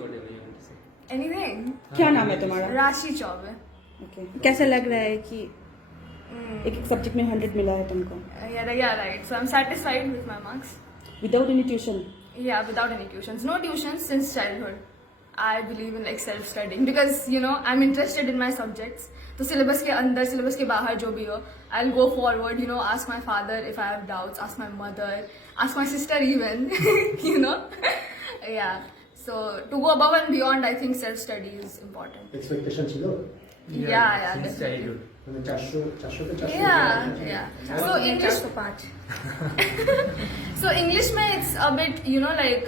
Whatever you want to say. Anything. क्या नाम है तुम्हारा? राशि चौबे. Okay. कैसा लग रहा है कि एक एक सब्जेक्ट में 100 मिला है तुमको? Yeah, right. So I'm satisfied with my marks. Without any tuition? Yeah, without any tuitions. No tuitions since childhood. I believe in like self-studying because I'm interested in my subjects. तो syllabus के अंदर, syllabus के बाहर जो भी हो, I'll go forward. Ask my father if I have doubts. Ask my mother. Ask my sister even. Yeah. So to go above and beyond, I think self-study is important. Expectation ছিল? Yeah, Since definitely. childhood. মানে 400 তে 400 Yeah. So English part. So English mein it's a bit like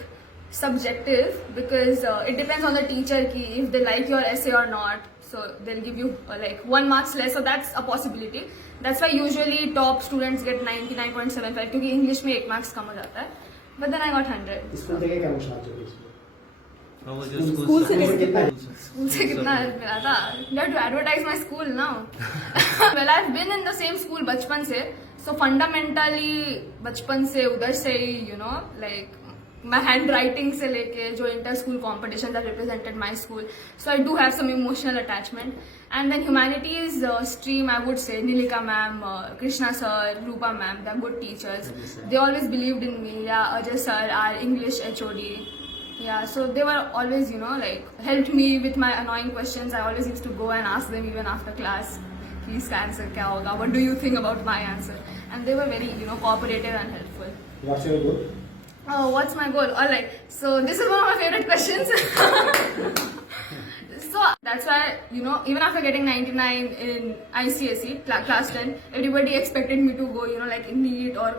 subjective because it depends on the teacher ki if they like your essay or not. So they'll give you like 1 marks less. So that's a possibility. That's why usually top students get 99.75 क्योंकि English में 1 marks कम हो जाता है. But then I got 100. School থেকে কেমন সাহায্য পেয়েছিল? How was your School से कितना? School से कितना help मिला था? You have to advertise my school now. Well, I've been in the same school बचपन से. So fundamentally बचपन से उधर से ही like my handwriting से लेके जो inter school competitions that represented my school. So I do have some emotional attachment. And then humanities stream, I would say Nilika ma'am, Krishna sir, Rupa ma'am, they're good teachers. They always believed in me. Yeah, Ajay sir, our English HOD. Yeah, so they were always, like helped me with my annoying questions. I always used to go and ask them even after class, please का answer क्या होगा? What do you think about my answer? And they were very, cooperative and helpful. What's your goal? Oh, what's my goal? All right. So this is one of my favorite questions. So that's why, even after getting 99 in ICSE, class 10, everybody expected me to go, like in NEET or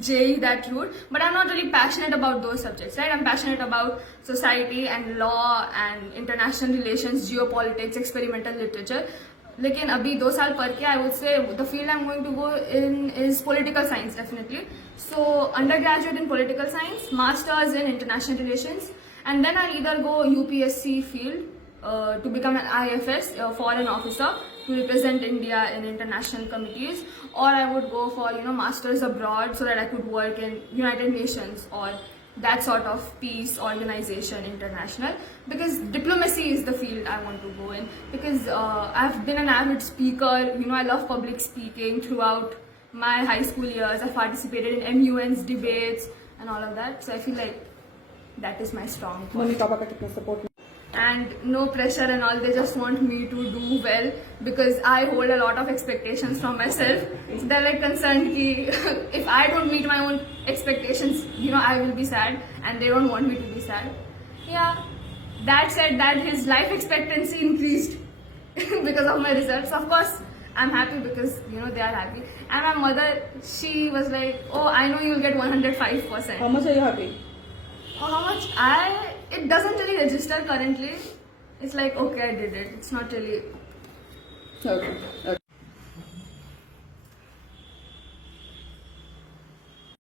JEE, that route. But I'm not really passionate about those subjects, right? I'm passionate about society and law and international relations, geopolitics, experimental literature. लेकिन अभी 2 साल पढ़ के I would say the field I'm going to go in is political science definitely. So undergraduate in political science, masters in international relations, and then I'll either go UPSC field to become an IFS, foreign officer, to represent India in international committees, or I would go for masters abroad so that I could work in United Nations or that sort of peace organization, international, because diplomacy is the field I want to go in, because I've been an avid speaker. I love public speaking throughout my high school years. I've participated in MUN's debates and all of that, so I feel like that is my strong point. Mummy papa का कितना support? And no pressure and all, they just want me to do well because I hold a lot of expectations from myself. So they're like concerned ki if I don't meet my own expectations, I will be sad, and they don't want me to be sad. Yeah, that said, that his life expectancy increased because of my results. Of course, I'm happy because they are happy. And my mother, she was like, oh, I know you'll get 105%. How much are you happy? How much? It doesn't really register currently. It's like, okay, I did it. It's not really. Okay.